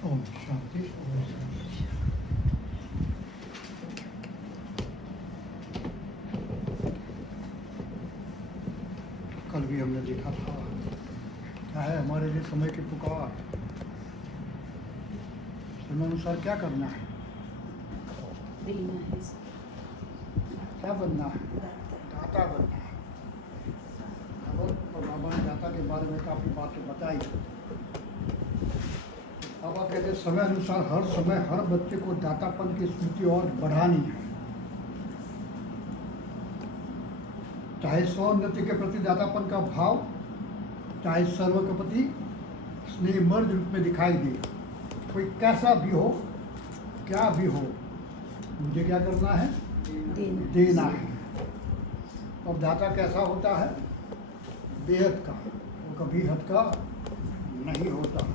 ओम शांति ओम शांति। कल भी हमने देखा था क्या है हमारे लिए समय की पुकार। समय अनुसार क्या करना है, क्या बनना है, दाता बनना है। और बाबा ने दाता के बारे में काफ़ी बातें बताई। बाबा कहते समय अनुसार हर समय हर बच्चे को दातापन की स्मृति और बढ़ानी है। चाहे सौन्नति के प्रति दातापन का भाव, चाहे सर्व के प्रति स्नेह मर्द रूप में दिखाई दे। कोई कैसा भी हो, क्या भी हो, मुझे क्या करना है, देना है। और दाता कैसा होता है, बेहद का, वो कभी हद का नहीं होता।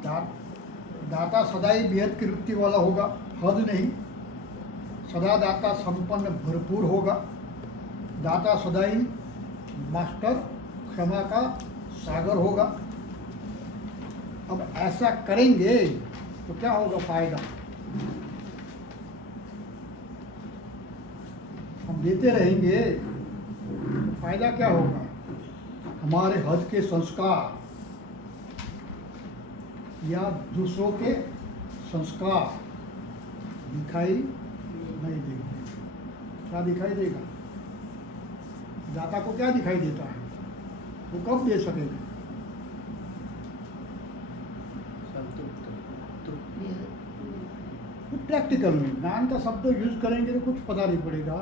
दाता सदा ही बेहद की वृत्ति वाला होगा, हद नहीं। सदा दाता संपन्न भरपूर होगा। दाता सदा ही मास्टर क्षमा का सागर होगा। अब ऐसा करेंगे तो क्या होगा फायदा, हम देते रहेंगे तो फायदा क्या होगा, हमारे हद के संस्कार या दूसरों के संस्कार दिखाई नहीं देंगे। क्या दिखाई देगा, दाता को क्या दिखाई देता है, वो कब दे सकेगा, प्रैक्टिकल में। ज्ञान का शब्द यूज करेंगे तो कुछ पता नहीं पड़ेगा।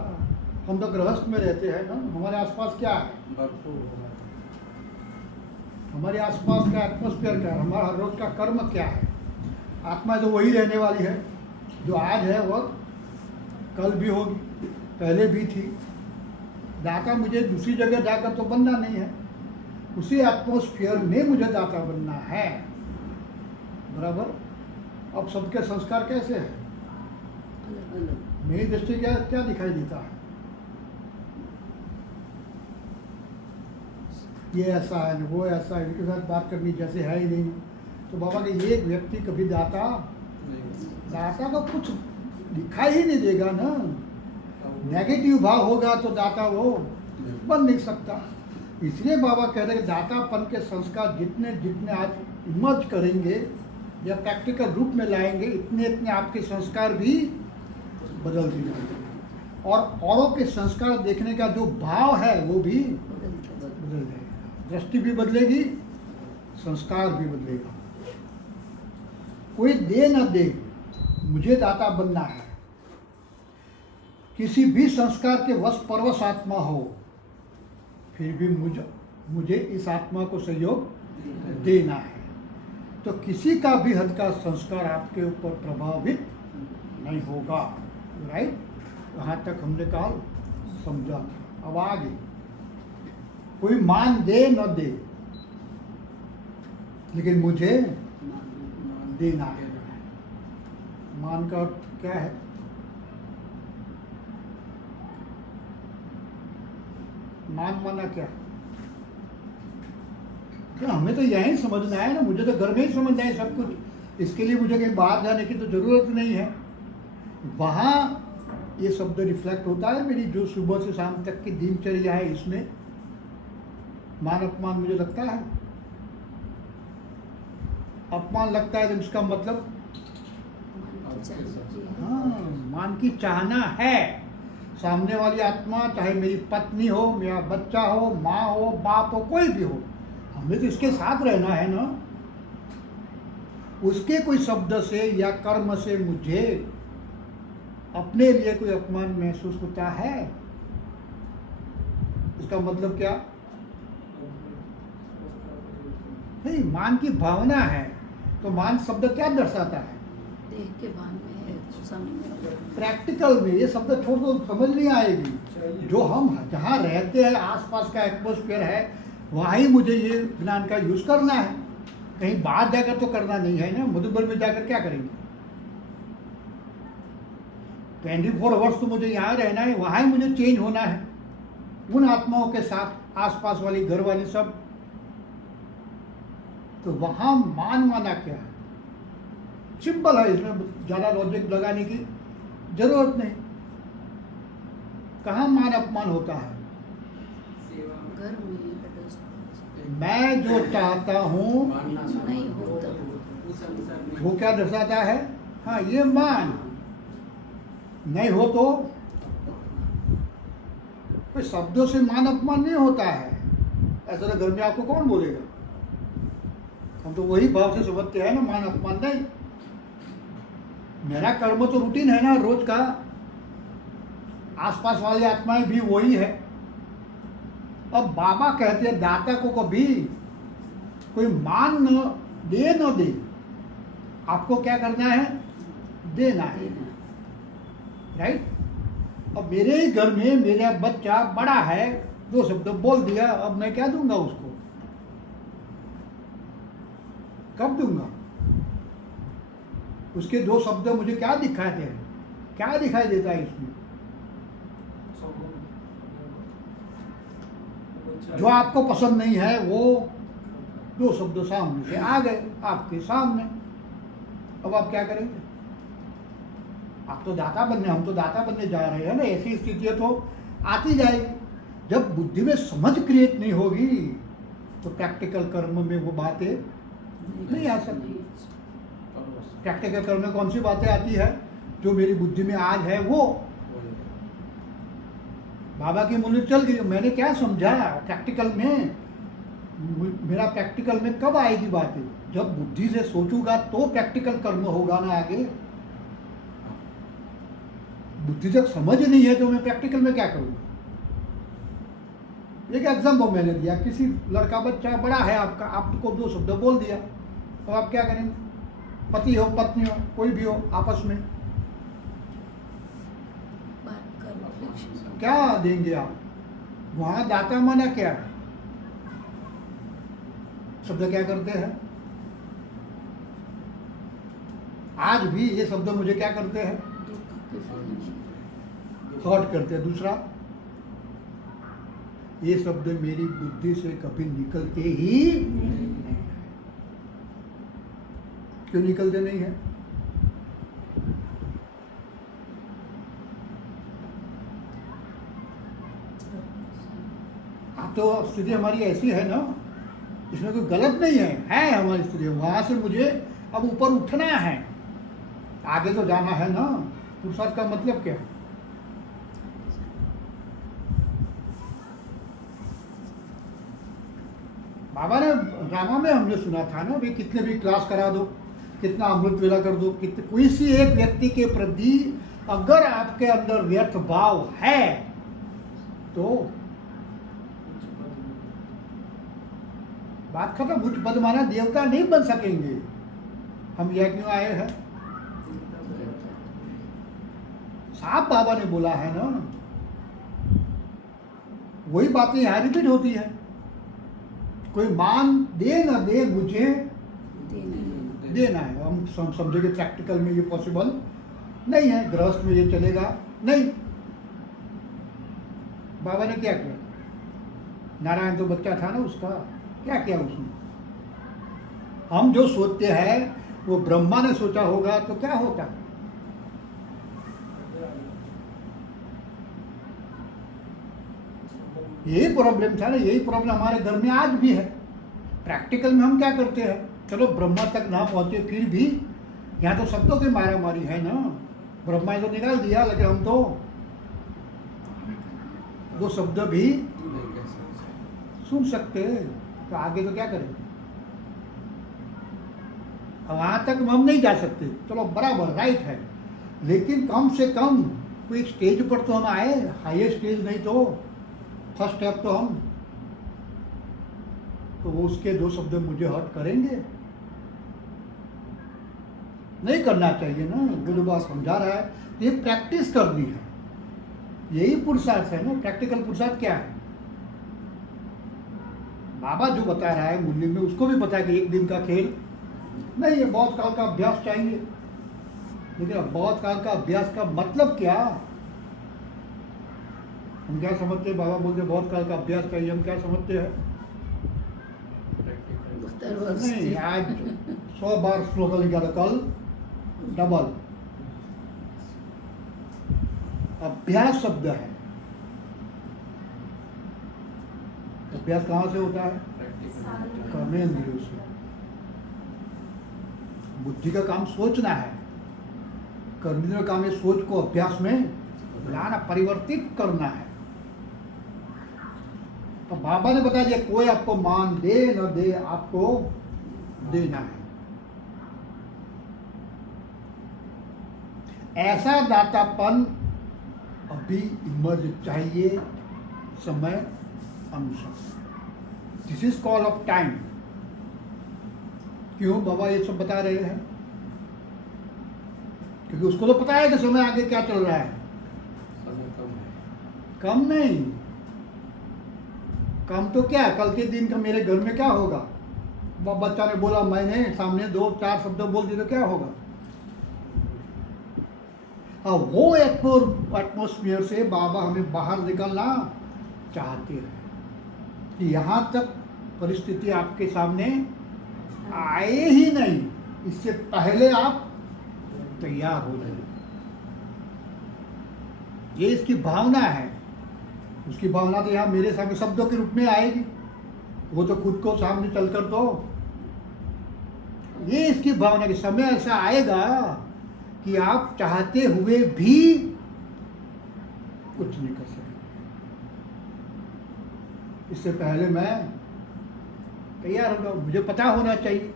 हम तो गृहस्थ में रहते हैं ना, हमारे आसपास क्या है, हमारे आसपास का एटमोस्फेयर क्या है, हमारा हर रोज का कर्म क्या है। आत्मा तो वही रहने वाली है जो आज है, वह कल भी होगी, पहले भी थी। दाता मुझे दूसरी जगह जाकर तो बनना नहीं है, उसी एटमोस्फियर में मुझे दाता बनना है। बराबर। अब सबके संस्कार कैसे हैं, मेरी दृष्टि क्या क्या दिखाई देता है, ये ऐसा है, वो ऐसा है, इनके साथ बात करनी जैसे है ही नहीं। तो बाबा के एक व्यक्ति कभी दाता का कुछ दिखाई ही नहीं देगा ना। नेगेटिव भाव होगा तो दाता वो बन नहीं सकता। इसलिए बाबा कह रहे हैं दातापन के संस्कार जितने जितने आप इमर्ज करेंगे या प्रैक्टिकल रूप में लाएंगे, इतने इतने आपके संस्कार भी बदलते जाएंगे। और औरों के संस्कार देखने का जो भाव है वो भी बदल जाएगा। दृष्टि भी बदलेगी, संस्कार भी बदलेगा। कोई दे न दे, मुझे दाता बनना है। किसी भी संस्कार के वश परवश आत्मा हो, फिर भी मुझे इस आत्मा को सहयोग देना है। तो किसी का भी हद का संस्कार आपके ऊपर प्रभावित नहीं होगा। राइट, यहाँ तक हमने कल समझा था। अब आगे कोई मान दे न दे, लेकिन मुझे देना है। मान का अर्थ क्या है, मान माना क्या, तो हमें तो यही समझना है ना। मुझे तो घर में ही समझना है सब कुछ, इसके लिए मुझे कहीं बाहर जाने की तो जरूरत नहीं है। वहाँ ये शब्द रिफ्लेक्ट होता है मेरी जो सुबह से शाम तक की दिनचर्या है, इसमें मान अपमान मुझे लगता है। अपमान लगता है तो इसका मतलब हाँ, मान की चाहना है। सामने वाली आत्मा, चाहे मेरी पत्नी हो, मेरा बच्चा हो, माँ हो, बाप हो, कोई भी हो, हमें तो इसके साथ रहना है ना। उसके कोई शब्द से या कर्म से मुझे अपने लिए कोई अपमान महसूस होता है, इसका मतलब क्या, नहीं, मान की भावना है। तो मान शब्द क्या दर्शाता है, देख के मान में प्रैक्टिकल में ये शब्द छोड़ दो, समझ नहीं आएगी। जो हम जहाँ रहते हैं, आसपास का एटमोस्फेयर है, वहाँ ही मुझे ये ज्ञान का यूज करना है। कहीं बाहर जाकर तो करना नहीं है ना। मधुबन में जाकर क्या करेंगे, 24 आवर्स तो मुझे यहाँ रहना है, वहाँ ही मुझे चेंज होना है उन आत्माओं के साथ, आसपास वाली, घर वाली सब। तो वहाँ मान माना क्या है, सिंपल है, इसमें ज़्यादा लॉजिक लगाने की जरूरत नहीं। कहाँ मान अपमान होता है? घर में मैं जो चाहता हूँ नहीं होता। वो क्या दर्शाता है? हाँ, ये मान। नहीं हो तो कोई शब्दों से मान अपमान नहीं होता है। ऐसा तो घर में आपको कौन बोलेगा? हम तो वही भाव से समझते हैं ना, मान अपमान नहीं। मेरा कर्म तो रूटीन है ना रोज का, आसपास वाली आत्माएं भी वही है। अब बाबा कहते हैं दाता को कभी कोई मान न दे, आपको क्या करना है? देना है, राइट? अब मेरे ही घर में मेरा बच्चा बड़ा है, 2 शब्द बोल दिया, अब मैं क्या दूंगा उसको? कब दूंगा? उसके 2 शब्द मुझे क्या दिखाते हैं? क्या दिखाई देता है इसमें? जो आपको पसंद नहीं है वो 2 शब्द सामने से आ गए आपके सामने। अब आप क्या करेंगे? आप तो दाता बनने, हम तो दाता बनने जा रहे हैं ना। ऐसी स्थिति तो आती जाएगी। जब बुद्धि में समझ क्रिएट नहीं होगी तो प्रैक्टिकल कर्म में वो बातें नहीं आ सकती। प्रैक्टिकल कर्म में कौन सी बातें आती है? जो मेरी बुद्धि में आज है वो। बाबा की मुरली चल गई, मैंने क्या समझा प्रैक्टिकल में? मेरा प्रैक्टिकल में कब आएगी बातें? जब बुद्धि से सोचूंगा तो प्रैक्टिकल कर्म होगा ना आगे। बुद्धि तक समझ नहीं है तो मैं प्रैक्टिकल में क्या करूँगा? एक एग्जाम्पल मैंने दिया, किसी लड़का बच्चा बड़ा है आपका, आपको 2 शब्द बोल दिया, तो आप क्या करेंगे? पति हो पत्नी हो कोई भी हो, आपस में क्या देंगे आप? वहां दाता माना क्या है? शब्द क्या करते हैं? आज भी ये शब्द मुझे क्या करते हैं? हर्ट करते हैं। दूसरा, ये शब्द मेरी बुद्धि से कभी निकलते ही नहीं। क्यों निकलते नहीं है? अब तो स्थिति हमारी ऐसी है ना, इसमें कोई गलत नहीं है हमारी स्थिति। वहां से मुझे अब ऊपर उठना है, आगे तो जाना है ना। पुरुषार्थ का मतलब क्या? बाबा ने ड्रामा में हमने सुना था ना, भाई कितने भी क्लास करा दो, कितना अमृत वेला कर दो, कितने कोई सी एक व्यक्ति के प्रति अगर आपके अंदर व्यर्थ भाव है तो बात खत्म। उच्च पद माना देवता नहीं बन सकेंगे। हम यह क्यों आए हैं? साफ बाबा ने बोला है ना, वही बातें यहां रिपीट होती है। कोई मान दे न दे, मुझे देना है। हम समझेंगे प्रैक्टिकल में ये पॉसिबल नहीं है, गृहस्थ में ये चलेगा नहीं। बाबा ने क्या किया? नारायण तो बच्चा था ना उसका, क्या किया उसने? हम जो सोचते हैं वो ब्रह्मा ने सोचा होगा तो क्या होता? यही प्रॉब्लम था ना, यही प्रॉब्लम हमारे घर में आज भी है। प्रैक्टिकल में हम क्या करते हैं? चलो ब्रह्मा तक ना पहुंचे फिर भी यहाँ तो शब्दों की मारा मारी है ना। ब्रह्मा ने तो निकाल दिया, लेकिन हम तो 2 शब्द भी सुन सकते हैं, तो आगे तो क्या करेंगे? वहां तक हम नहीं जा सकते, चलो बराबर राइट है, लेकिन कम से कम कोई स्टेज पर तो हम आए। हाईएस्ट स्टेज नहीं तो फर्स्ट स्टेप तो हम, तो वो उसके 2 शब्द मुझे हर्ट करेंगे? नहीं करना चाहिए ना। गुरु बाबा समझा रहा है, ये प्रैक्टिस करनी है, यही पुरुषार्थ है ना। प्रैक्टिकल पुरुषार्थ क्या है? बाबा जो बता रहा है मुरली में, उसको भी पता है कि एक दिन का खेल नहीं, ये बहुत काल का अभ्यास चाहिए। लेकिन अब बहुत काल का अभ्यास का मतलब क्या? हम क्या समझते हैं? बाबा बोलते बहुत काल का अभ्यास चाहिए, हम क्या समझते हैं? नहीं, आज 100 बार श्लोक लिखा था कल, डबल। अभ्यास शब्द है। अभ्यास कहाँ से होता है? कर्मेंद्रियों से। बुद्धि का काम सोचना है, कर्मेंद्रियों का काम है सोच को अभ्यास में लाना, परिवर्तित करना है। तो बाबा ने बताया कि कोई आपको मान दे न दे, आपको देना है। ऐसा दातापन अभी इमर्ज चाहिए समय अनुसार। This is call of time. क्यों बाबा ये सब बता रहे हैं? क्योंकि उसको तो पता है कि समय आगे क्या चल रहा है। समय कम है। कम नहीं, कम तो क्या, कल के दिन का मेरे घर में क्या होगा? बच्चा ने बोला, मैंने सामने 2-4 शब्द बोल दिए तो क्या होगा? हाँ, वो एटमोस्फियर से बाबा हमें बाहर निकलना चाहते हैं कि यहाँ तक परिस्थिति आपके सामने आए ही नहीं, इससे पहले आप तैयार हो जाए। ये इसकी भावना है। उसकी भावना तो यहाँ मेरे सामने शब्दों के रूप में आएगी, वो तो खुद को सामने चलकर तो ये इसकी भावना कि समय ऐसा आएगा कि आप चाहते हुए भी कुछ नहीं कर सकेंगे। इससे पहले मैं तैयार होगा। मुझे पता होना चाहिए,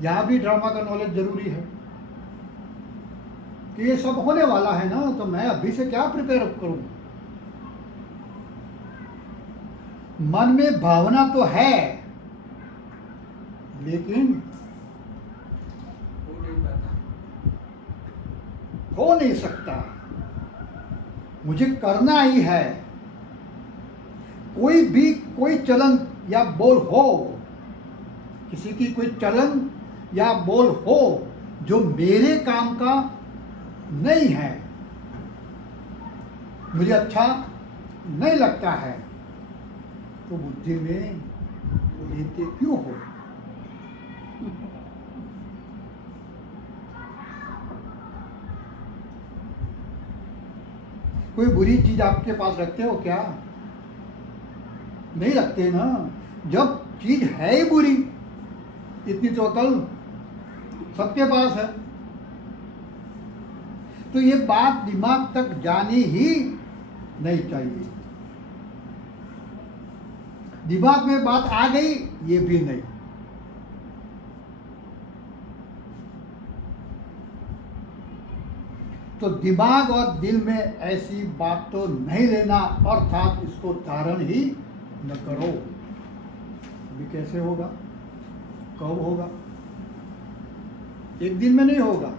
यहाँ भी ड्रामा का नॉलेज जरूरी है कि ये सब होने वाला है ना, तो मैं अभी से क्या प्रिपेयर करूँ। मन में भावना तो है, लेकिन हो नहीं सकता। मुझे करना ही है। कोई चलन या बोल हो, किसी की कोई चलन या बोल हो जो मेरे काम का नहीं है, मुझे अच्छा नहीं लगता है, तो बुद्धि में लेते क्यों हो? कोई बुरी चीज आपके पास रखते हो क्या? नहीं रखते ना। जब चीज है ही बुरी, इतनी तो अकल सबके पास है, तो ये बात दिमाग तक जानी ही नहीं चाहिए। दिमाग में बात आ गई, ये भी नहीं। तो दिमाग और दिल में ऐसी बात तो नहीं लेना, अर्थात इसको धारण ही न करो। अभी कैसे होगा? कब होगा? एक दिन में नहीं होगा,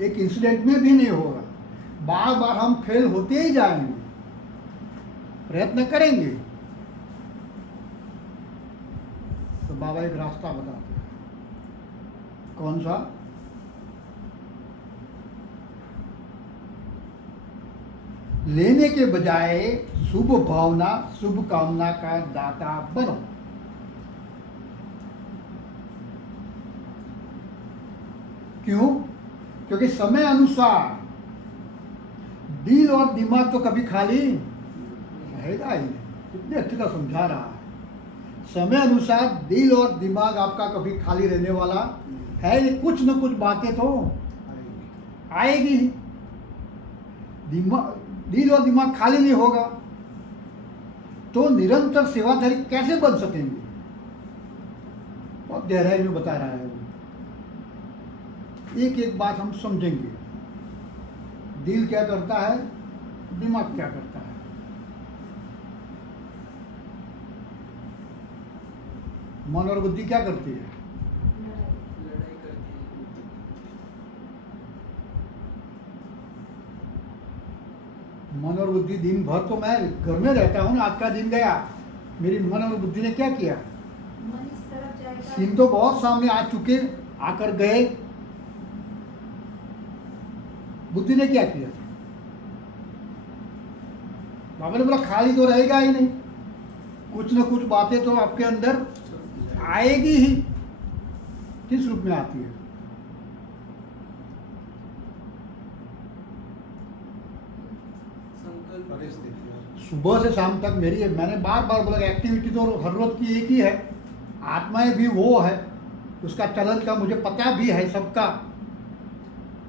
एक इंसिडेंट में भी नहीं होगा। बार बार हम फेल होते ही जाएंगे, प्रयत्न करेंगे। तो बाबा एक रास्ता बताते हैं। कौन सा? लेने के बजाय शुभ भावना, शुभ कामना का दाता बनो। क्यों? क्योंकि समय अनुसार दिल और दिमाग तो कभी खाली रहेगा ही नहीं। कितने अच्छे का समझा रहा है। समय अनुसार दिल और दिमाग आपका कभी खाली रहने वाला है। ये कुछ न कुछ बातें तो आएगी ही। दिल और दिमाग खाली नहीं होगा तो निरंतर सेवाधारी कैसे बन सकेंगे? बहुत गहराई में बता रहा है वो। एक एक बात हम समझेंगे। दिल क्या करता है, दिमाग क्या करता है। मन और बुद्धि क्या करती है? लड़ाई करती है। मन और बुद्धि दिन भर तो मैं घर में रहता हूँ ना। आज का दिन गया, मेरी मन और बुद्धि ने क्या किया? मन इस तरफ जाएगा। सीन तो बहुत सामने आ चुके, आकर गए। बुद्धि ने क्या किया? बाबा ने बोला खाली तो रहेगा ही नहीं, कुछ न कुछ बातें तो आपके अंदर आएगी ही। किस रूप में आती है? परिस्थिति सुबह से शाम तक मेरी, मैंने बार बार बोला एक्टिविटी तो हर रोज की एक ही है, आत्माएं भी वो है, उसका चलन का मुझे पता भी है सबका,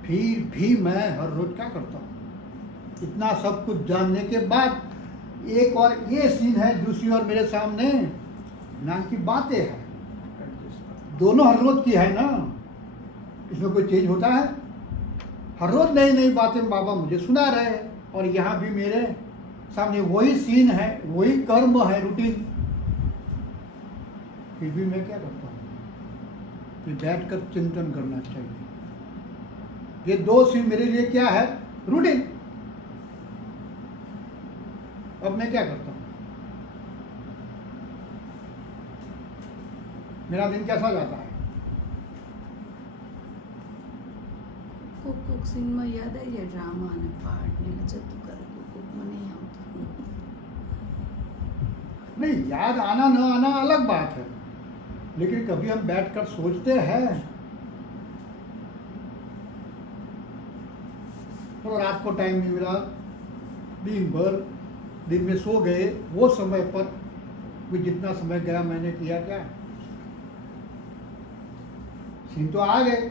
फिर भी मैं हर रोज क्या करता हूँ? इतना सब कुछ जानने के बाद एक और ये सीन है, दूसरी ओर मेरे सामने ज्ञान की बातें हैं, दोनों हर रोज की है ना, इसमें कोई चेंज होता है? हर रोज नई नई बातें बाबा मुझे सुना रहे हैं, और यहाँ भी मेरे सामने वही सीन है, वही कर्म है, रूटीन, फिर भी मैं क्या करता हूँ कि बैठकर चिंतन करना चाहिए। ये दो सीन मेरे लिए क्या है? रूटीन। अब मैं क्या करता हूँ? मेरा दिन कैसा जाता है? કોક સીનમાં યાદ આવી જાય ડ્રામા અને પાર્ટ ને એટલે જતું કરે કોકમાં નહીં આવતું. नहीं, याद आना न आना अलग बात है, लेकिन कभी हम बैठकर सोचते हैं तो रात को टाइम नहीं मिला, दिन भर दिन में सो गए, वो समय पर भी जितना समय गया मैंने किया क्या? सीन तो आ गए,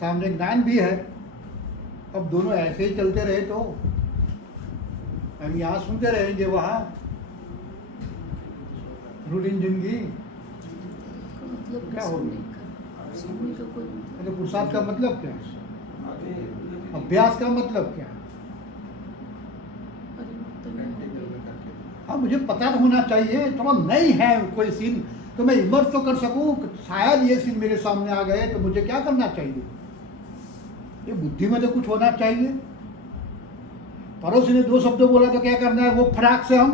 सामने ज्ञान भी है, अब दोनों ऐसे ही चलते रहे तो हम यहाँ सुनते रहेंगे, वहाँ रूटीन जिंदगी। इसका मतलब क्या कि हो सुनने का सुनने का कोई मतलब तो पुरुषार्थ का मतलब क्या है? अभ्यास का मतलब क्या है? परिवर्तन नहीं होगा. हाँ, मुझे पता तो होना चाहिए, चलो नहीं है कोई सीन तो मैं इमर्स तो कर सकूं, शायद ये सीन मेरे सामने आ गए तो मुझे क्या करना चाहिए? ये बुद्धि में तो कुछ होना चाहिए। पड़ोसी ने दो शब्द बोला तो क्या करना है? वो फटाक से हम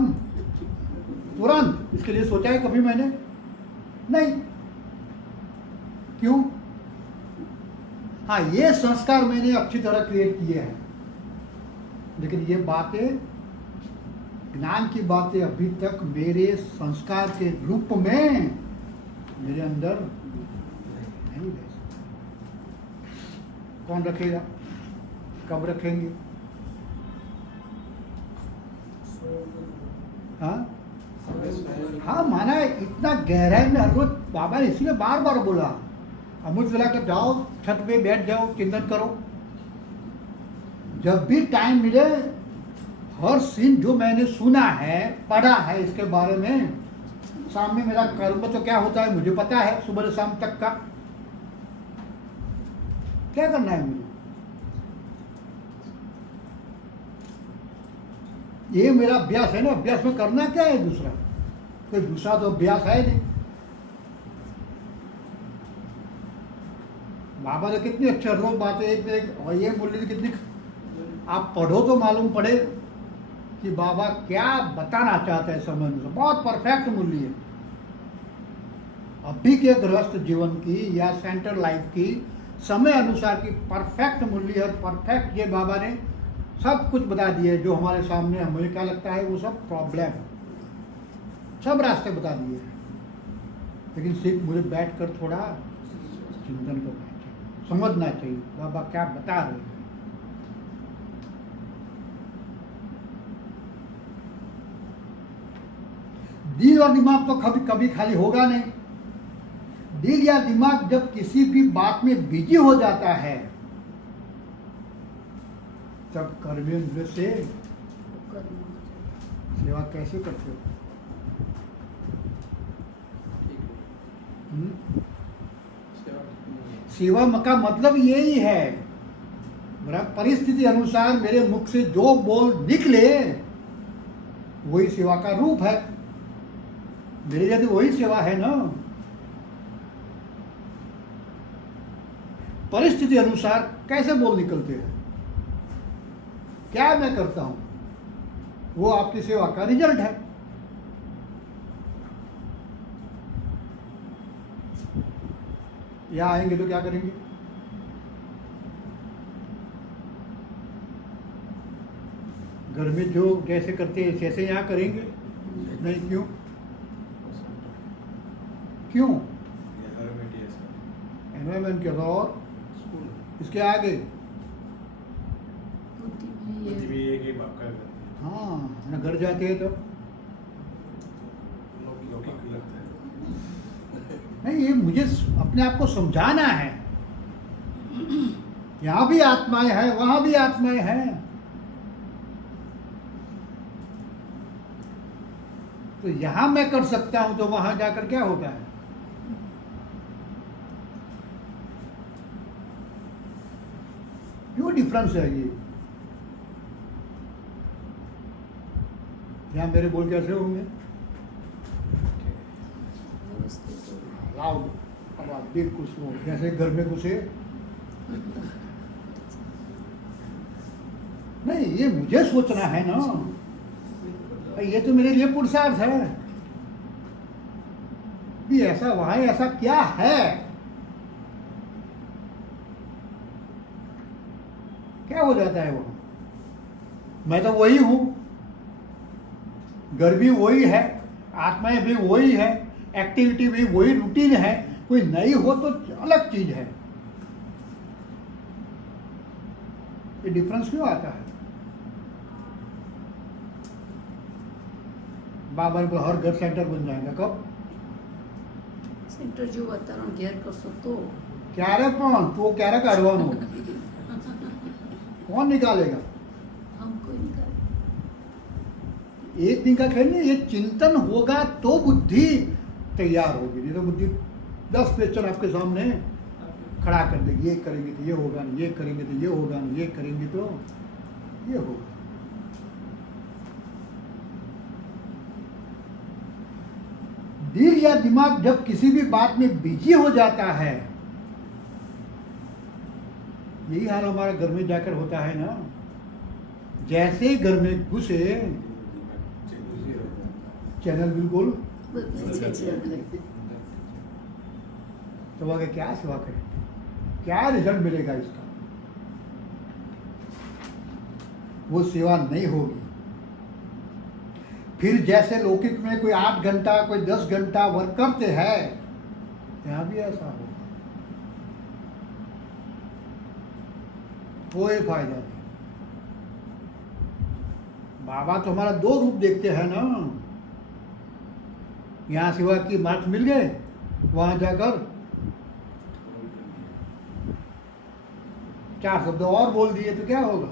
तुरंत, इसके लिए सोचा है कभी मैंने? नहीं। क्यों? हाँ, ये संस्कार मैंने अच्छी तरह क्रिएट किए हैं, लेकिन ये बातें, ज्ञान की बातें अभी तक मेरे संस्कार के रूप में मेरे अंदर नहीं रह सकती। कौन रखेगा? कब रखेंगे? हाँ हाँ, माना है, इतना गहराई में हर रोज बाबा ने इसीलिए बार बार बोला, अमृत मिला कर जाओ, छत पे बैठ जाओ, चिंतन करो। जब भी टाइम मिले, हर सीन जो मैंने सुना है, पढ़ा है इसके बारे में, सामने मेरा कर्म तो क्या होता है मुझे पता है, सुबह से शाम तक का क्या करना है मुझे? ये मेरा अभ्यास है ना, अभ्यास में करना क्या है दूसरा? कोई दूसरा तो अभ्यास है नहीं। बाबा ने कितनी अच्छे रोज बातें एक, और ये मूल्य कितनी, आप पढ़ो तो मालूम पड़े कि बाबा क्या बताना चाहते हैं समय अनुसार। बहुत परफेक्ट मूल्य है अभी के गृहस्थ जीवन की या सेंटर लाइफ की, समय अनुसार की परफेक्ट मूल्य और परफेक्ट ये बाबा ने सब कुछ बता दिए जो हमारे सामने। हमें क्या लगता है वो सब प्रॉब्लम, सब रास्ते बता दिए हैं, लेकिन सिर्फ मुझे बैठकर थोड़ा चिंतन करना चाहिए, समझना चाहिए बाबा क्या बता रहे हैं। दिल और दिमाग तो कभी कभी खाली होगा नहीं। दिल या दिमाग जब किसी भी बात में बिजी हो जाता है, तब कर्मेंद्र से कर्म सेवा कैसे करते हो? सेवा का मतलब यही है, मेरा परिस्थिति अनुसार मेरे मुख से जो बोल निकले वही सेवा का रूप है। मेरे लिए तो वही सेवा है ना। परिस्थिति अनुसार कैसे बोल निकलते हैं, क्या मैं करता हूं, वो आपकी सेवा का रिजल्ट है। यहां आएंगे तो क्या करेंगे? घर में जो जैसे करते हैं जैसे यहां करेंगे नहीं? क्यों? क्यों? एनवायरमेंट के और इसके आगे बुद्धि में ये हाँ ना घर जाते हैं तो लौकिक लगता है। नहीं, ये मुझे अपने आप को समझाना है। यहाँ भी आत्माएं हैं, वहां भी आत्माएं हैं। तो यहां मैं कर सकता हूं तो वहां जाकर क्या होता है? क्यों डिफरेंस है ये? यहाँ मेरे बोल कैसे होंगे? व्यवस्थित हो रहा है। लाउड आवाज, बिल्कुल स्लो, जैसे घर में घुसे। नहीं, ये मुझे सोचना है ना। ये तो मेरे लिए पुरुषार्थ है कि ऐसा वहां ऐसा क्या है, क्या हो जाता है वहां? मैं तो वही हूं, घर भी वही है, आत्माएं भी वही है, एक्टिविटी भी वही, रूटीन है। कोई नई हो तो अलग चीज है। ये डिफरेंस क्यों आता है? बाबा ने बोला हर घर सेंटर बन जाएगा। कब? સેન્ટર જો વાતાવરણ ઘેર કરશો તો ક્યારે પણ તો ક્યારે કાઢવાનો? कौन निकालेगा? हम कोई निकाले। एक दिन का खेल नहीं, ये चिंतन होगा तो बुद्धि तैयार होगी। नहीं तो बुद्धि 10 क्वेश्चन आपके सामने खड़ा कर देगी। ये करेंगे तो ये होगा नहीं, ये करेंगे तो ये होगा नहीं, ये करेंगे तो ये होगा। दिल या दिमाग जब किसी भी बात में बिजी हो जाता है, यही हाल हमारा घर में जाकर होता है ना। जैसे ही घर में घुसे, चैनल बिल्कुल બદલાય છે तो वह क्या सेवा करें, क्या रिजल्ट मिलेगा इसका? वो सेवा नहीं होगी। फिर जैसे लौकिक में कोई 8 घंटा कोई 10 घंटा वर्क करते हैं, यहां भी ऐसा हो, कोई फायदा नहीं। बाबा तो हमारा 2 रूप देखते हैं ना। यहां सेवा की मार्क्स मिल गए, वहां जाकर 4 शब्द और बोल दिए तो क्या होगा?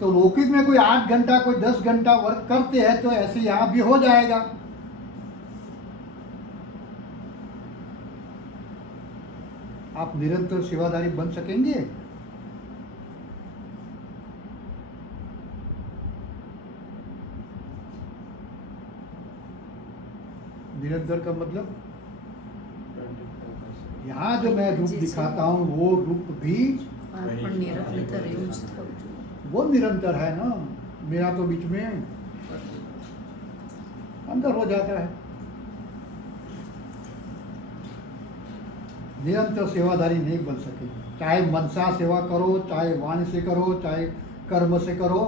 तो लौकिक में कोई 8 घंटा कोई 10 घंटा वर्क करते हैं, तो ऐसे यहां भी हो जाएगा। आप निरंतर सेवादारी बन सकेंगे? निरंतर का मतलब यहाँ जो मैं रूप दिखाता हूँ वो रूप भी પણ નિરંતર એવું જ થવું જોઈએ। वो निरंतर है ना। मेरा तो बीच में अंदर हो जाता है। निरंतर सेवादारी नहीं बन सकेगी। चाहे मनसा सेवा करो, चाहे वाणी से करो, चाहे कर्म से करो,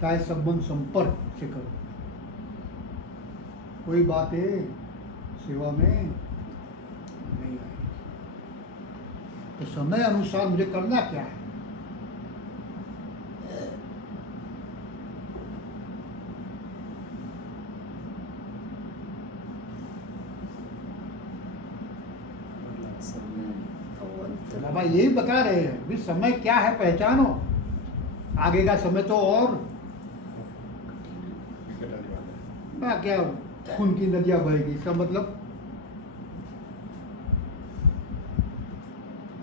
चाहे संबंध संपर्क से करो, कोई बातें सेवा में नहीं आएगी। तो समय अनुसार मुझे करना क्या है? સમય અવંતર बाबा यही बता रहे हैं भी समय क्या है, पहचानो। आगे का समय तो और विकट आने वाला है। ना क्या खून की नदियां बहेगी। इसका मतलब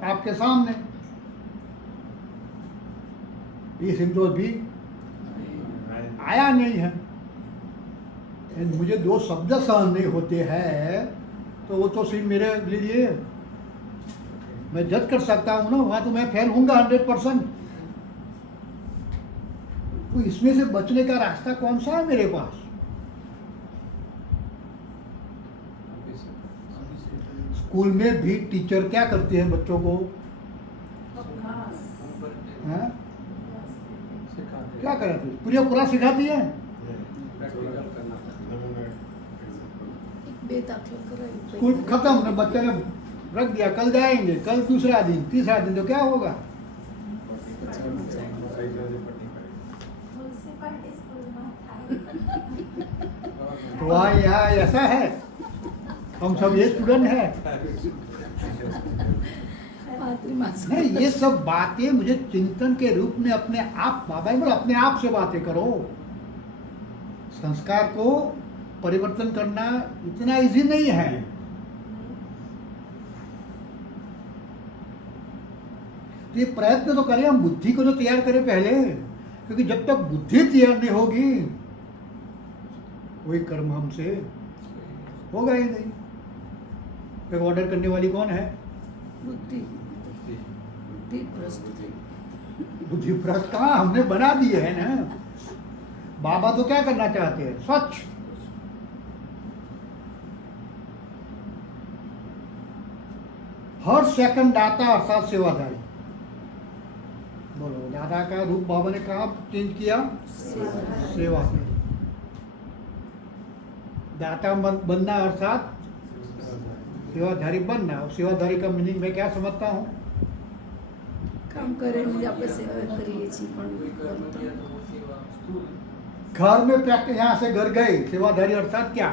आपके सामने ये सिम्टोम भी आया नहीं है। मुझे 2 शब्द सहन नहीं होते हैं, तो वो तो सिर्फ मेरे लिए मैं जज कर सकता हूँ ना। वहां तो मैं फेल हूंगा 100%। तो इसमें से बचने का रास्ता कौन सा है मेरे पास? स्कूल में भी टीचर क्या करते हैं बच्चों को? हैं? क्या कराते हैं? पूरा सिखाती है। प्रैक्टिकल करना था। नमूना एग्जाम्पल। એક બે દાખલા કરાવી स्कूल खत्म, ने बच्चे ने रख दिया, कल जाएंगे, कल दूसरा दिन, तीसरा दिन, तो क्या होगा? साइज वाले पट्टी करेंगे। तो वहाँ यहाँ ऐसा है, हम सब ये स्टूडेंट हैं। मातृभाषा नहीं, ये सब बातें मुझे चिंतन के रूप में अपने आप, बाबा बोला अपने आप से बातें करो। संस्कार को परिवर्तन करना इतना इजी नहीं है। तो ये प्रयत्न तो करें, हम बुद्धि को तो तैयार करें पहले, क्योंकि जब तक बुद्धि तैयार नहीं होगी कोई कर्म हमसे होगा ही नहीं। फिर ऑर्डर करने वाली कौन है? बुद्धि बुद्धि प्रस्तुति बुद्धि भ्रष्ट कहाँ, हमने बना दिए है ना। बाबा तो क्या करना चाहते हैं? स्वच्छ। हर सेकंड दाता अर्थात सेवाधारी। बोलो, दादा का रूप बाबा ने कहाँ चेंज किया? सेवाधारी। दाता बनना अर्थात सेवाधारी बनना। और सेवाधारी का मीनिंग मैं क्या समझता हूँ? કામ કરે ને આપણે સેવા કરીએ છીએ પણ કરતા घर में प्रैक्टिस, यहाँ से घर गए, सेवाधारी अर्थात क्या?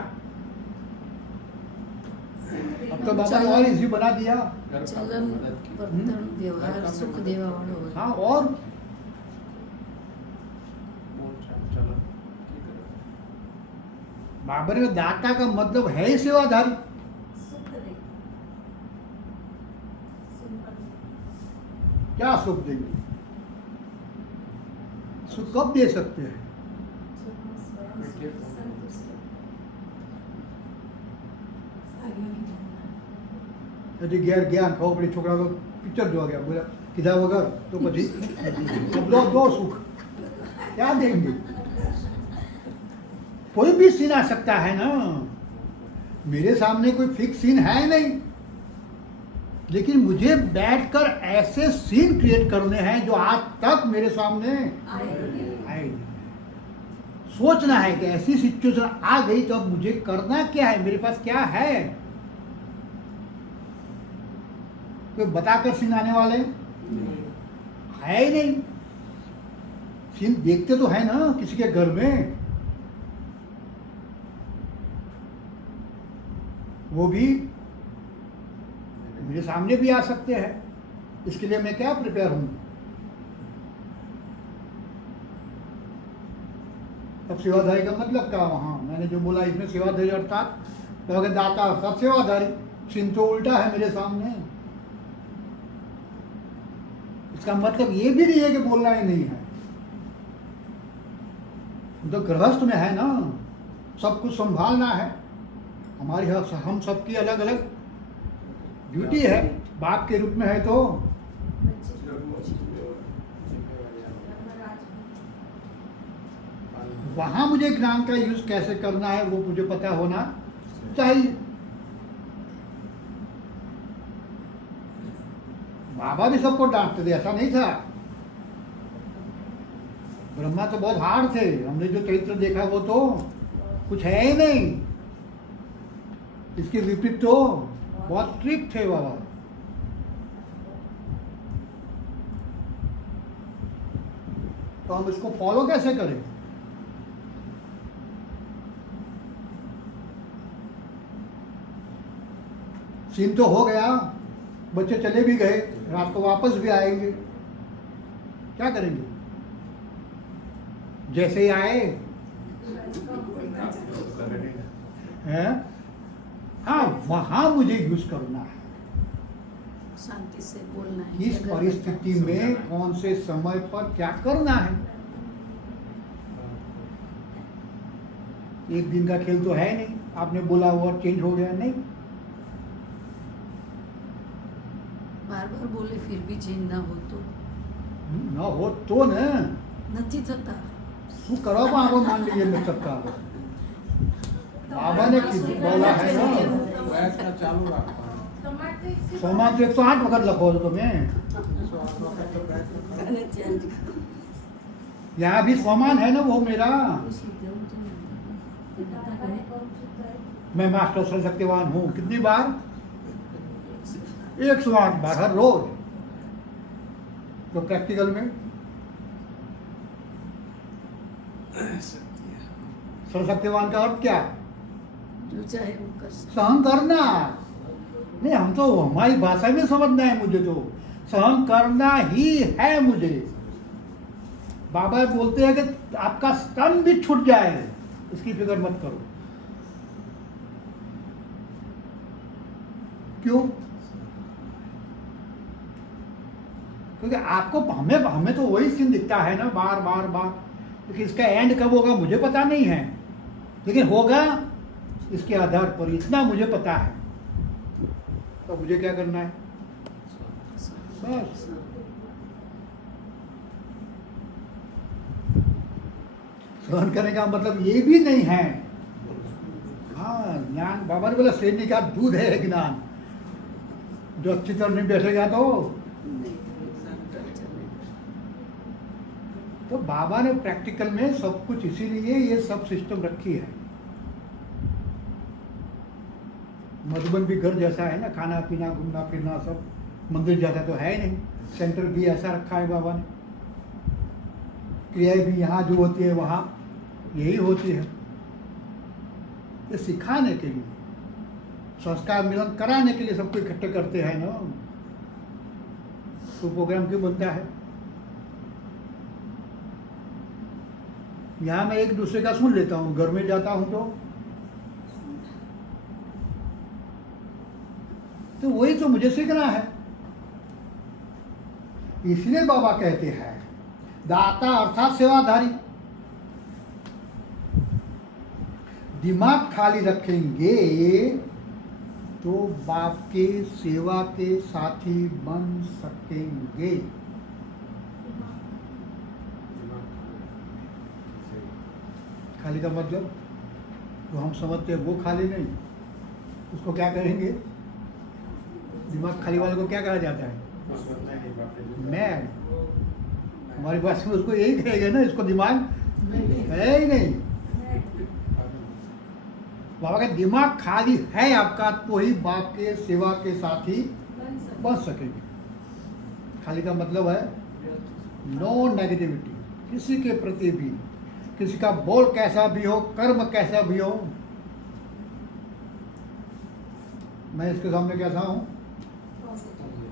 अब तो बाबा ने और इजी बना दिया। ચલન વર્તન વ્યવહાર સુખ દેવા વાળો હોય हाँ, और बाबा ने दाता का मतलब है ही सेवाधारी। सुख दे। सिंपल। क्या सुख देंगे? सुख कब दे सकते हैं? सुख में स्वयं संतुष्ट हो। आगे नहीं जाना। यदि ज्ञान खाओ पड़ी छोकरा तो पिक्चर जो आ गया, बोला किधा वगैर तो पची अब दो सुख क्या देंगे? कोई भी सीन आ सकता है ना। मेरे सामने कोई फिक्स सीन है नहीं, लेकिन मुझे बैठकर ऐसे सीन क्रिएट करने हैं जो आज तक मेरे सामने आए आए नहीं। सोचना है कि ऐसी सिचुएशन आ गई तो अब मुझे करना क्या है, मेरे पास क्या है। कोई बताकर सीन आने वाले है ही नहीं। सीन देखते तो है ना किसी के घर में, वो भी मेरे सामने भी आ सकते हैं। इसके लिए मैं क्या प्रिपेयर हूं? अब सेवाधारी का मतलब क्या? वहां मैंने जो बोला इसमें सेवाधारी अर्थात तो अगर दाता अर्थात सेवाधारी, चिन्ह तो उल्टा है मेरे सामने। इसका मतलब ये भी नहीं है कि बोलना ही नहीं है। तो गृहस्थ में है ना, सब कुछ संभालना है। हमारी हम सबकी अलग अलग ड्यूटी है। बाप के रूप में है तो वहां मुझे ज्ञान का यूज कैसे करना है वो मुझे पता होना चाहिए। बाबा भी सबको डांटते थे, ऐसा नहीं था। ब्रह्मा तो बहुत हार्ड थे, हमने जो चरित्र देखा वो तो कुछ है ही नहीं। इसके विपरीत तो बहुत स्ट्रिक्ट थे बाबा। तो हम इसको फॉलो कैसे करें? सीन तो हो गया, बच्चे चले भी गए, रात को वापस भी आएंगे, क्या करेंगे? जैसे ही आए हैं, हाँ वहां मुझे यूज करना है। शांति से बोलना है किस परिस्थिति में कौन से समय पर क्या करना है। एक दिन का खेल तो है नहीं, आपने बोला हुआ चेंज हो गया नहीं। बार बार बोले फिर भी चेंज ना हो तो न हो तो न નથી થતા શું કરવામાં આવો मान लीजिए मैं सबका बाबा ने बोला है ना, प्रयत्न चालू रखना। टमाटर एक से सोमा तो 108 वक्त लखो तो तुम्हें। અને ચેન્જ यहाँ भी सोमान है ना वो मेरा। दादा कौन सा है? मैं मास्टर सर्वशक्तिवान हूँ। कितनी बार? 108 बार हर रोज। तो प्रैक्टिकल में सर्वशक्तिवान का अर्थ क्या? जो चाहे वो कर सकते। सहन करना। नहीं, हम तो हमारी भाषा में समझना है मुझे तो। सहन करना ही है मुझे। बाबा बोलते हैं कि आपका स्तन भी छूट जाए, इसकी फिक्र मत करो। क्यों? क्योंकि आपको हमें तो वही सीन दिखता है ना, बार बार बार। लेकिन इसका एंड कब होगा मुझे पता नहीं है, लेकिन होगा इसके आधार पर इतना मुझे पता है। तो मुझे क्या करना है? बस। सहन करने का मतलब ये भी नहीं है। हाँ, ज्ञान बाबा ने बोला श्रेणी का दूध है ज्ञान। जो अच्छी तरह नहीं बैठेगा तो बाबा ने प्रैक्टिकल में सब कुछ इसीलिए ये सब सिस्टम रखी है। मधुबन भी घर जैसा है ना, खाना पीना घूमना फिरना सब। मंदिर जैसा तो है ही नहीं, सेंटर भी ऐसा रखा है बाबा ने। क्रियाएं भी यहाँ जो होती है वहाँ यही होती है। ये सिखाने के लिए, संस्कार मिलन कराने के लिए सबको इकट्ठे करते हैं ना। तो प्रोग्राम क्यों बनता है? यहाँ मैं एक दूसरे का सुन लेता हूँ, घर में जाता हूँ तो वही तो मुझे सीखना है। इसलिए बाबा कहते हैं दाता अर्थात सेवाधारी। दिमाग खाली रखेंगे तो बाप के सेवा के साथी बन सकेंगे। खाली का मतलब जो हम समझते हैं वो खाली नहीं, उसको क्या कहेंगे? दिमाग खाली वाले को क्या कहा जाता है? मैड। हमारी भाषा में उसको यही कहेगा ना, इसको दिमाग है ही नहीं। बाबा का दिमाग खाली है आपका तो ही बाप के सेवा के साथी बन सकेंगे। खाली का मतलब है नो नेगेटिविटी किसी के प्रति भी। किसी का बोल कैसा भी हो, कर्म कैसा भी हो, मैं इसके सामने कैसा हूं?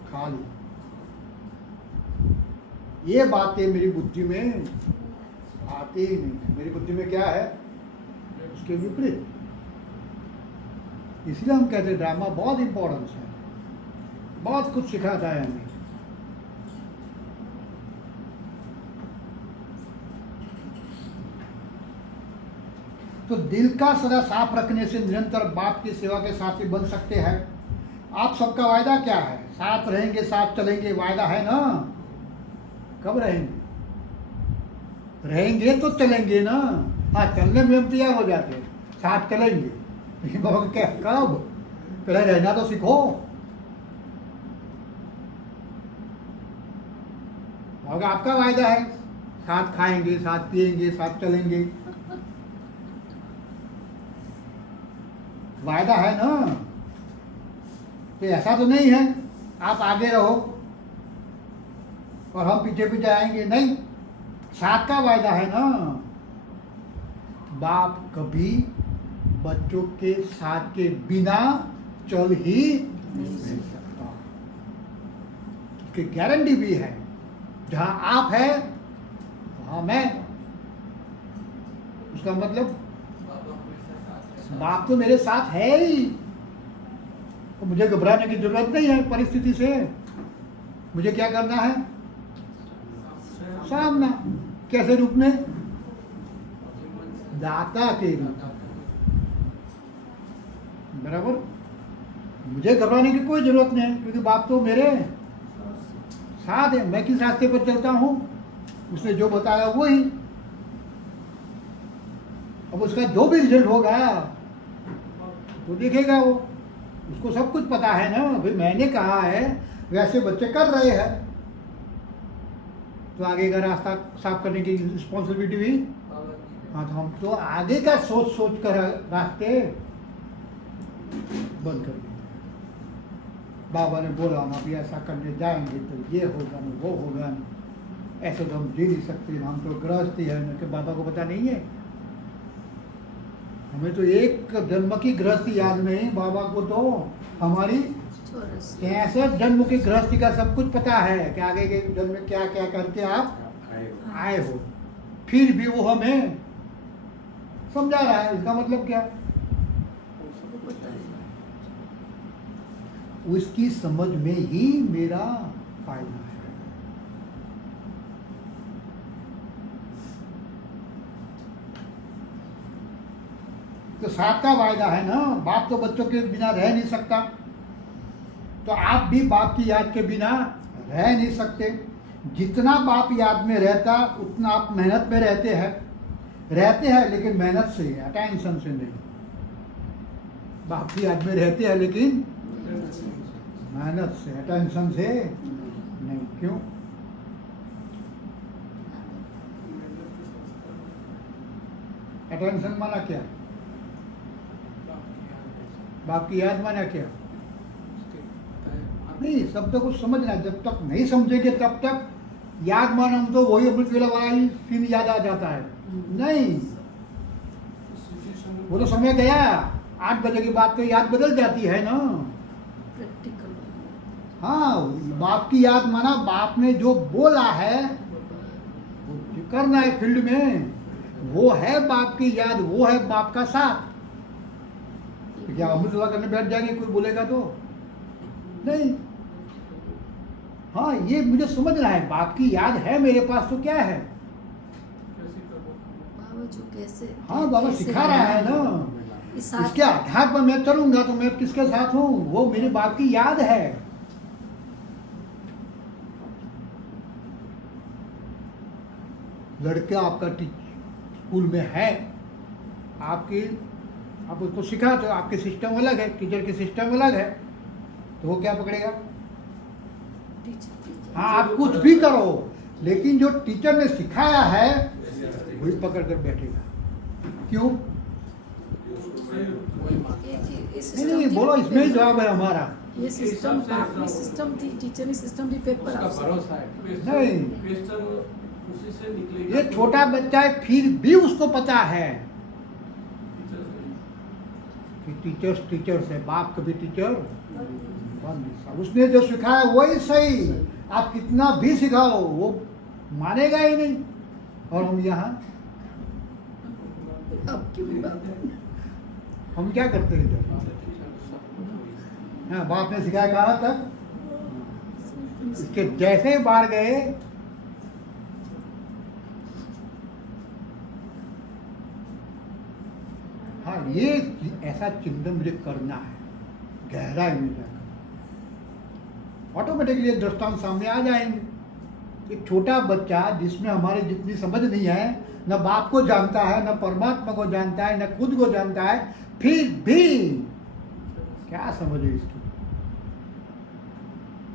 खाली। ये बातें मेरी बुद्धि में आती ही नहीं। मेरी बुद्धि में क्या है? उसके विपरीत। इसलिए हम कहते हैं ड्रामा बहुत इंपॉर्टेंस है, बहुत कुछ सिखाता है हमें। तो दिल का सदा साफ रखने से निरंतर बाप की सेवा के साथी बन सकते हैं। आप सबका वायदा क्या है? साथ रहेंगे, साथ चलेंगे, वायदा है ना? कब रहेंगे? रहेंगे तो चलेंगे ना। हाँ, चलने में हम तैयार हो जाते हैं, साथ चलेंगे। लेकिन बाबा क्या, कब? पहले रहना तो सीखो। बाबा आपका वायदा है साथ खाएंगे, साथ पिएंगे, साथ चलेंगे। वायदा है ना। तो ऐसा तो नहीं है आप आगे रहो और हम पीछे पीछे आएंगे, नहीं। साथ का वायदा है ना। बाप कभी बच्चों के साथ के बिना चल ही नहीं सकता। उसकी गारंटी भी है, जहां आप है वहां मैं। उसका मतलब बाप तो मेरे साथ है ही, तो मुझे घबराने की जरूरत नहीं है परिस्थिति से। मुझे क्या करना है? सामना। कैसे रूप में? दाता के रूप में। बराबर। मुझे घबराने की कोई जरूरत नहीं है, क्योंकि बाप तो मेरे साथ है। मैं किस रास्ते पर चलता हूं, उसने जो बताया वही। अब उसका जो भी रिजल्ट होगा तो देखेगा वो, उसको सब कुछ पता है ना। भाई मैंने कहा है वैसे बच्चे कर रहे हैं, तो आगे का रास्ता साफ करने की रिस्पॉन्सिबिलिटी भी। हाँ, तो हम तो आगे का सोच सोच कर रास्ते बंद कर दिए। बाबा ने बोला हम अभी ऐसा करने जाएंगे तो ये होगा ना वो होगा ना, ऐसे तो हम जी नहीं सकते, हम तो गृहस्थी है ना। कि बाबा को पता नहीं है? हमें तो एक जन्म की गृहस्थी याद नहीं, बाबा को तो हमारी चौरस 63 जन्म की गृहस्थी का सब कुछ पता है कि आगे के जन्म में क्या क्या करके आप आए हो। आए हो। फिर भी वो हमें समझा रहा है, इसका मतलब क्या? उसको पता है। उसकी समझ में ही मेरा फायदा है। तो साथ का वायदा है ना, बाप तो बच्चों के बिना रह नहीं सकता, तो आप भी बाप की याद के बिना रह नहीं सकते। जितना बाप याद में रहता उतना आप मेहनत में रहते हैं लेकिन मेहनत से, अटेंशन से नहीं। बाप की याद में रहते हैं लेकिन मेहनत से, अटेंशन से नहीं। क्यों? अटेंशन माना क्या? बाप की याद माना क्या? नहीं, शब्द को समझना। जब तक नहीं समझेंगे तब तक याद माना हम तो वही अमृत वेला वाला ही सीन याद आ जाता है। नहीं, वो तो समय गया। 8 बजे के बाद तो याद बदल जाती है ना। प्रैक्टिकल। हाँ, बाप की याद माना बाप ने जो बोला है वो जो करना है फील्ड में, वो है बाप की याद, वो है बाप का साथ। तो क्या अमृत वेला करने बैठ जाएंगे कोई बोलेगा तो? नहीं। हाँ, ये मुझे समझना है, बाप की याद है मेरे पास तो क्या है? बाबा जो कैसे, हाँ, बाबा कैसे सिखा रहा है ना। इस साथ- इसके आधार पर मैं चलूंगा तो मैं किसके साथ हूँ? वो मेरे बाप की याद है। लड़का आपका स्कूल में है, आप उसको सिखाते हो, आपके सिस्टम अलग है, टीचर के सिस्टम अलग है, तो वो क्या पकड़ेगा? टीचर। हाँ, आप कुछ भी करो लेकिन जो टीचर ने सिखाया है वही पकड़ कर बैठेगा। क्यों? नहीं, बोलो, इसमें ही जवाब है हमारा। ये सिस्टम आपने सिस्टम थी, टीचर ने सिस्टम थी, पेपर उसका आपसे। भरोसा है। नहीं, क्वेश्चन उसी से निकलेगा। ये छोटा बच्चा है फिर भी उसको पता है कि टीचर्स है, बाप कभी टीचर बन नहीं सकता। उसने जो सिखाया वही सही, आप कितना भी सिखाओ वो मानेगा ही नहीं। और हम यहाँ अब क्यों बाबा? हम क्या करते हैं जब? हाँ, बाप ने सिखाया कहाँ तक? इसके जैसे ही बाहर गए हाँ, ये ऐसा चिंतन मुझे करना है गहराई में जाकर, ऑटोमेटिकली एक दृष्टांत सामने आ जाएंगे। एक छोटा बच्चा जिसमें हमारे जितनी समझ नहीं है, न बाप को जानता है, न परमात्मा को जानता है, न खुद को जानता है, फिर भी क्या समझे इसकी?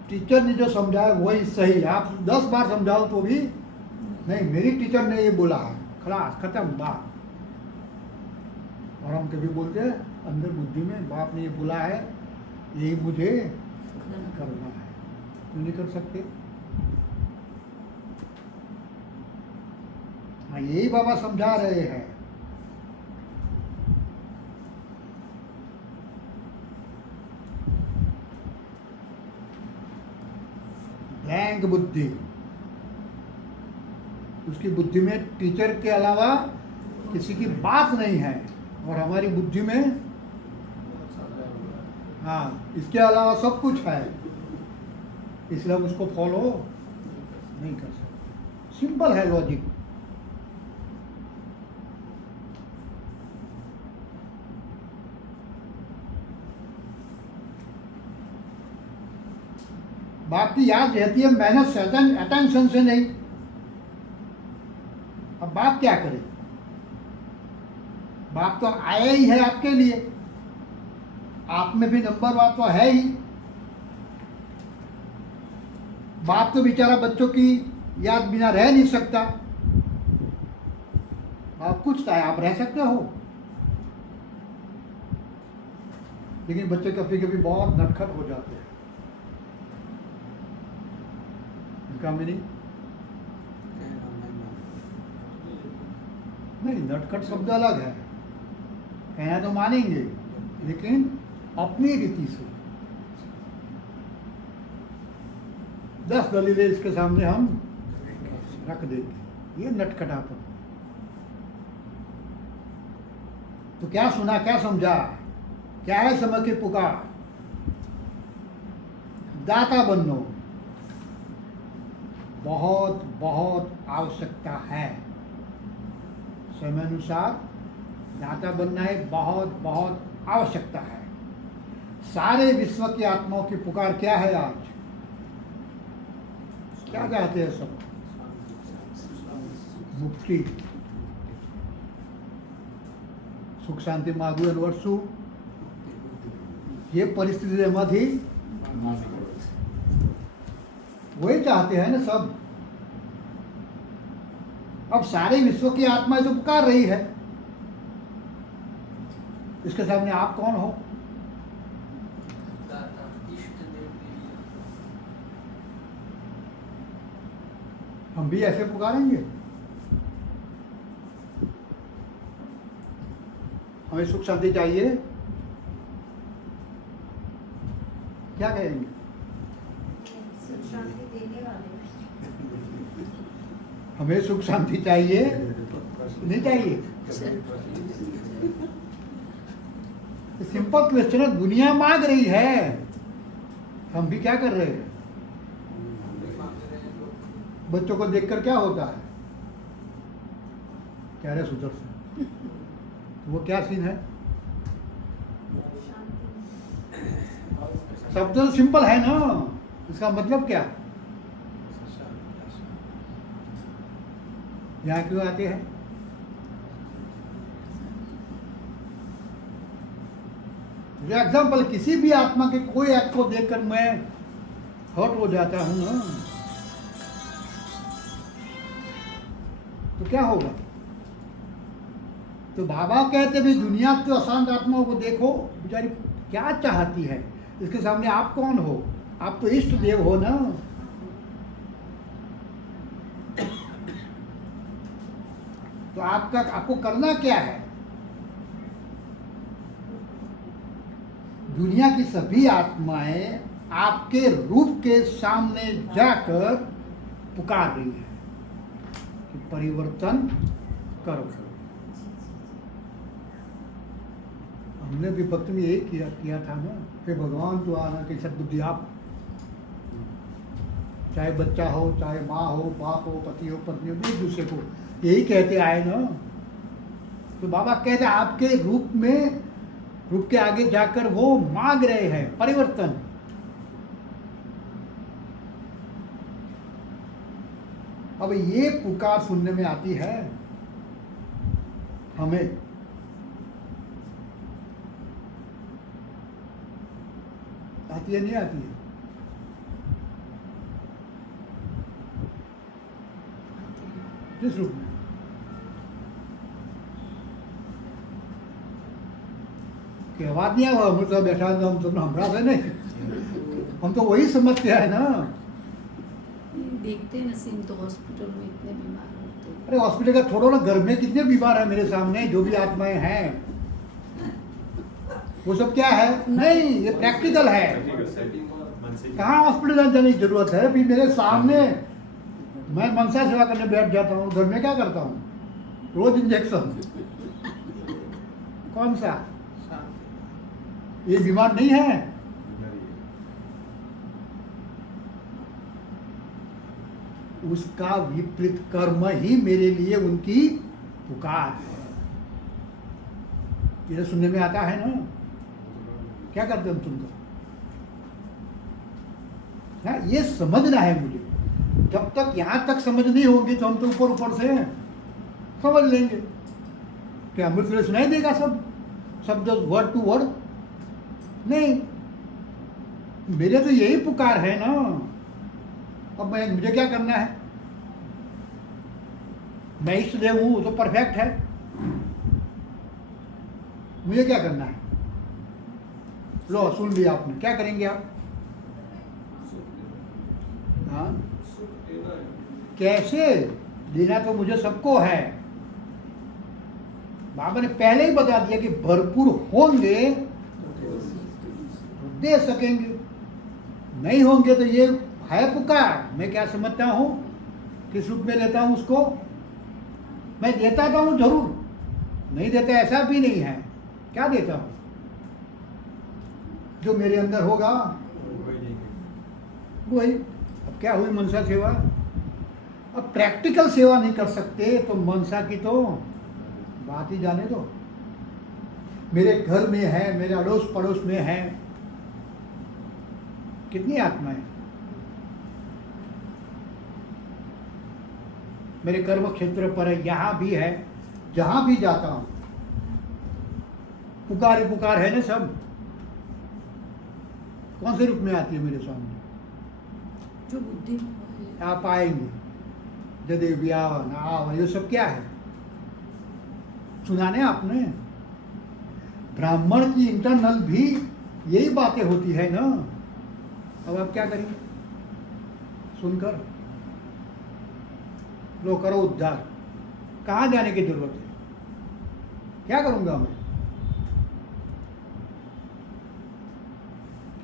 टीचर ने जो समझाया वही सही। आप 10 बार समझाओ तो भी नहीं, मेरी टीचर ने ये बोला है, खलास, खत्म बात। और हम कभी बोलते हैं अंदर बुद्धि में बाप ने ये बोला है, यही मुझे करना है। क्यों नहीं कर सकते? हाँ, यही बाबा समझा रहे हैं। ब्लैंक बुद्धि, उसकी बुद्धि में टीचर के अलावा किसी की बात नहीं है, और हमारी बुद्धि में हाँ इसके अलावा सब कुछ है, इसलिए हम उसको फॉलो नहीं कर सकते। सिंपल है लॉजिक। बाप की याद रहती है मेहनत से, अटेंशन से नहीं। अब बाप क्या करे? बाप तो आया ही है आपके लिए, आप में भी नंबर बाप तो है ही। बाप तो बेचारा बच्चों की याद बिना रह नहीं सकता। बाप पूछता है आप रह सकते हो, लेकिन बच्चे कभी कभी बहुत नटखट हो जाते हैं। इसका मीनिंग नहीं, नटखट शब्द अलग है, कहना तो मानेंगे, लेकिन अपनी रीति से। 10 दलीलें इसके सामने हम रख देंगे, ये नटखटापन। तो क्या सुना, क्या समझा, क्या है समय की पुकार? दाता बनना बहुत बहुत आवश्यकता है। समय अनुसार दाता बनना एक बहुत बहुत आवश्यकता है। सारे विश्व की आत्माओं की पुकार क्या है आज? क्या चाहते हैं सब? मुक्ति, सुख शांति मागू वर्षु। ये परिस्थिति मत ही वही चाहते हैं ना सब। अब सारे विश्व की आत्मा जो पुकार रही है, इसके सामने आप कौन हो? हम भी ऐसे पुकारेंगे? हमें सुख शांति चाहिए, क्या कहेंगे? सुख शांति देने वाले। हमें सुख शांति चाहिए, नहीं चाहिए? सिंपल क्वेश्चन है, दुनिया मांग रही है, हम भी क्या कर रहे हैं? बच्चों को देखकर क्या होता है? कह रहे सुधर से, तो वो क्या सीन है? शब्द तो सिंपल है ना, इसका मतलब क्या? यहाँ क्यों आते हैं? जो एग्जाम्पल, किसी भी आत्मा के कोई एक्ट को देखकर मैं हर्ट हो जाता हूं ना, तो क्या होगा? तो बाबा कहते भी दुनिया तो अशांत आत्माओं को देखो, बेचारी क्या चाहती है, इसके सामने आप कौन हो? आप तो इष्ट देव हो ना। तो आपको करना क्या है? दुनिया की सभी आत्माएं आपके रूप के सामने जाकर पुकार रही है कि परिवर्तन करो। हमने भी भक्त में यही किया था ना, कि भगवान तो आना कि सद्बुद्धि आप, चाहे बच्चा हो, चाहे माँ हो, बाप हो, पति हो, पत्नी हो, एक दूसरे को यही कहते आए ना। तो बाबा कहते आपके रूप के आगे जाकर वो मांग रहे हैं परिवर्तन। अब ये पुकार सुनने में आती है हमें, आती है नहीं आती है? किस रूप में? कि आवाज नहीं आवा, हम तो बैठा था, हम तो हमरा से नहीं, हम तो वही समझते हैं ना। देखते हैं ना सीन, तो हॉस्पिटल में इतने बीमार होते हैं। अरे हॉस्पिटल का छोड़ो ना, घर में कितने बीमार है मेरे सामने, जो भी आत्माएं हैं, वो सब क्या है? नहीं, ये प्रैक्टिकल है। कहाँ हॉस्पिटल जाने की जरूरत है? फिर मेरे सामने मैं मनसा सेवा करने बैठ जाता हूँ, घर में क्या करता हूँ? रोज इंजेक्शन। कौन सा? ये बीमार नहीं है? उसका विपरीत कर्म ही मेरे लिए उनकी पुकार है। ये सुनने में आता है ना। क्या करते हम सुनकर? हाँ, ये समझना है मुझे। जब तक यहाँ तक समझ नहीं होगी तो हम तो ऊपर ऊपर से समझ लेंगे। क्या अमृत वेले सुनाई देगा सब शब्द वर्ड टू वर्ड? नहीं, मेरे तो यही पुकार है ना। अब मुझे क्या करना है? मैं इष्ट देव हूं तो परफेक्ट है, मुझे क्या करना है? लो सुन लिया आपने, क्या करेंगे आप? हाँ, कैसे देना तो मुझे सबको है। बाबा ने पहले ही बता दिया कि भरपूर होंगे तो दे सकेंगे, नहीं होंगे तो ये है पुकार। मैं क्या समझता हूँ, किस रूप में लेता हूँ उसको, मैं देता तो हूँ जरूर, नहीं देता ऐसा भी नहीं है। क्या देता हूँ, जो मेरे अंदर होगा वही। अब क्या हुई मनसा सेवा, अब प्रैक्टिकल सेवा नहीं कर सकते तो मनसा की तो बात ही जाने दो। मेरे घर में है, मेरे अड़ोस पड़ोस में है, कितनी आत्माएं, मेरे कर्म क्षेत्र पर है, यहाँ भी है, जहां भी जाता हूं पुकार ही पुकार है ना सब। कौन से रूप में आती है मेरे सामने, जो बुद्धि आप आएंगे, यदि व्यावन आवन, ये सब क्या है, सुनाने आपने। ब्राह्मण की इंटरनल भी यही बातें होती है ना। अब आप क्या करेंगे, सुनकर लो करो उद्धार। कहाँ जाने की जरूरत है, क्या करूंगा मैं।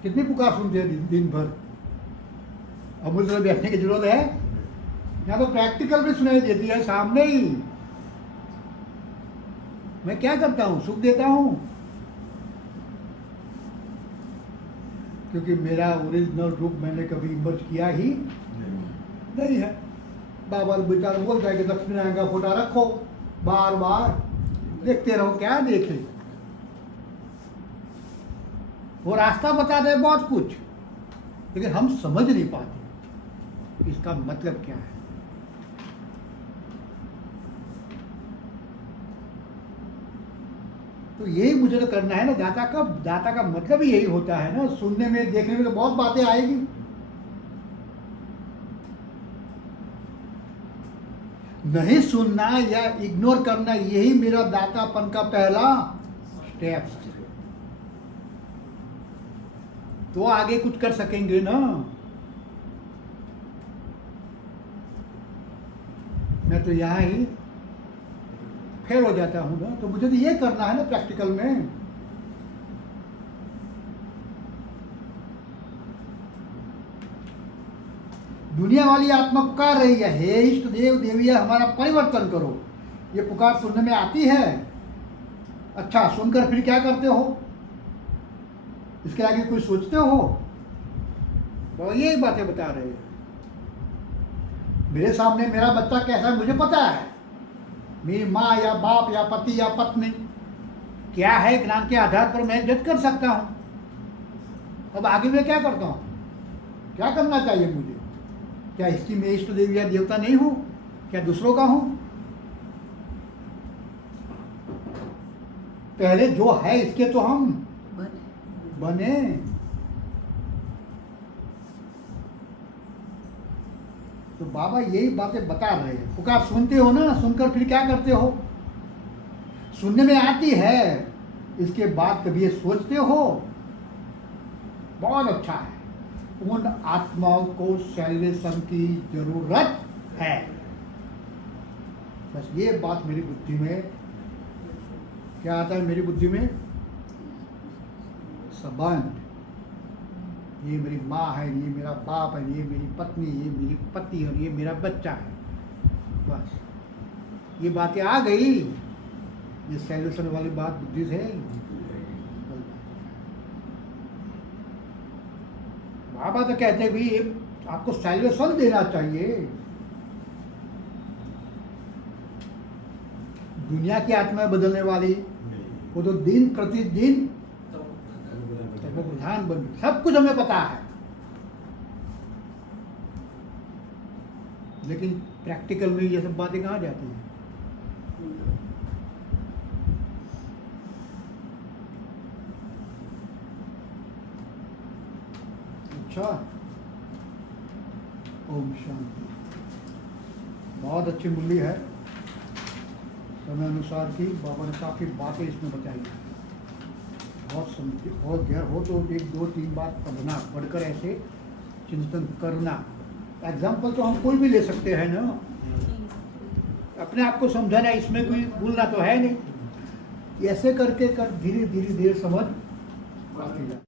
कितनी पुकार सुनते हैं दिन भर, अमूल से बैठने की जरूरत है। यहाँ तो प्रैक्टिकल भी सुनाई देती है सामने ही। मैं क्या करता हूँ, सुख देता हूँ, क्योंकि मेरा ओरिजिनल रूप मैंने कभी इमर्ज किया ही नहीं है। बाबा बेचारा बोल जाएगा लक्ष्मीनारायण का फोटा रखो, बार बार देखते रहो, क्या देखे। वो रास्ता बता दे बहुत कुछ, लेकिन हम समझ नहीं पाते इसका मतलब क्या है। तो यही मुझे तो करना है ना। दाता का मतलब ही यही होता है ना। सुनने में देखने में तो बहुत बातें आएगी, नहीं सुनना या इग्नोर करना, यही मेरा दातापन का पहला स्टेप है। तो आगे कुछ कर सकेंगे ना। मैं तो यहां ही फेल हो जाता हूं ना। तो मुझे तो ये करना है ना प्रैक्टिकल में। दुनिया वाली आत्मा पुकार रही है, हे इष्ट देव देविया हमारा परिवर्तन करो। ये पुकार सुनने में आती है। अच्छा, सुनकर फिर क्या करते हो, इसके आगे कोई सोचते हो। तो यही बातें बता रहे हैं। मेरे सामने मेरा बच्चा कैसा है मुझे पता है। मेरी माँ या बाप या पति या पत्नी क्या है, ज्ञान के आधार पर मैं जज कर सकता हूं। अब आगे मैं क्या करता हूं, क्या करना चाहिए मुझे। क्या इसकी मैं इष्ट देवी या देवता नहीं हूं, क्या दूसरों का हूं। पहले जो है इसके तो हम बने। तो बाबा यही बातें बता रहे हैं। पुकार सुनते हो ना, सुनकर फिर क्या करते हो। सुनने में आती है, इसके बाद कभी ये सोचते हो। बहुत अच्छा है। उन आत्माओं को सैल्वेशन की जरूरत है। बस ये बात मेरी बुद्धि में क्या आता है, मेरी बुद्धि में संबंध। ये मेरी माँ है, ये मेरा बाप है, ये मेरी पत्नी, ये मेरी पति और ये मेरा बच्चा है। बस ये बातें आ गई, ये सैल्यूशन वाली बात बुद्धि से बाबा तो कहते भी आपको सैल्यूशन देना चाहिए। दुनिया की आत्मा बदलने वाली वो तो दिन प्रतिदिन प्रधान बन, सब कुछ हमें पता है, लेकिन प्रैक्टिकल में ये सब बातें कहाँ जाती हैं। अच्छा, ओम शांति। बहुत अच्छी मूल्य है। समय अनुसार की बाबा ने काफी बातें इसमें बताई। बहुत समझ और गहर हो तो 1, 2, 3 बार पढ़ना, पढ़कर ऐसे चिंतन करना। एग्जाम्पल तो हम कोई भी ले सकते हैं ना, अपने आप को समझाना, इसमें कोई भूलना तो है नहीं। ऐसे करके कर धीरे धीरे समझ आती है।